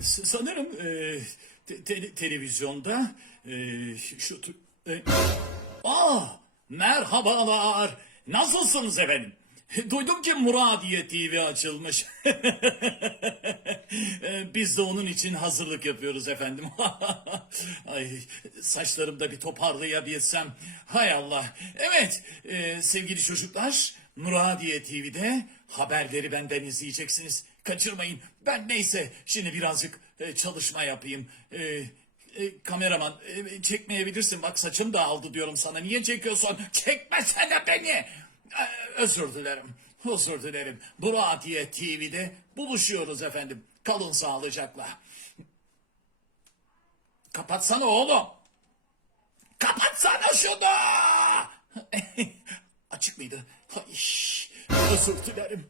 Sanırım e, te- te- televizyonda e, şu... E, Aa, merhabalar. Nasılsınız efendim? Duydum ki Muradiye TV açılmış. E, Biz de onun için hazırlık yapıyoruz efendim. Ay, saçlarımı da bir toparlayabilsem. Hay Allah. Evet, e, sevgili çocuklar, Muradiye TV'de haberleri benden izleyeceksiniz. Kaçırmayın. Ben neyse şimdi birazcık e, çalışma yapayım. E, e, kameraman e, çekmeyebilirsin. Bak saçım dağıldı diyorum sana. Niye çekiyorsun? Çekmesene beni. E, özür dilerim. Özür dilerim. Muradiye TV'de buluşuyoruz efendim. Kalın sağlıcakla. Kapatsana oğlum. Kapatsana şunu. Açık mıydı? Ay, özür dilerim.